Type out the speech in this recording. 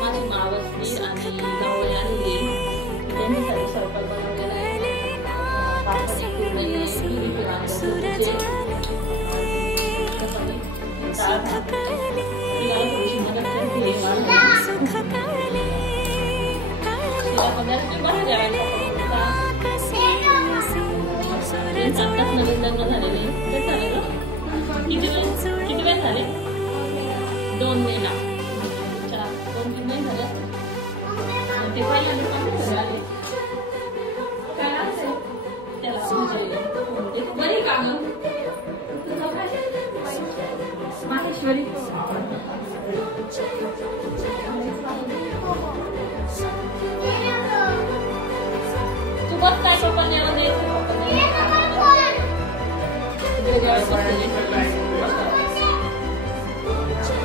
माझी मावसली आणि जावई आलेली त्यांच्यासाठी स्वयंपाक बनवलेला आहे. आत्ताच नवीन लग्न झालेले किती वेळ झाले 2 महिना 2-3 महिने झाले ते पहिल्यांदा आले काय असेल त्याला बरी काम माहेश्वरी तू बस काय पप्पा द्यायचं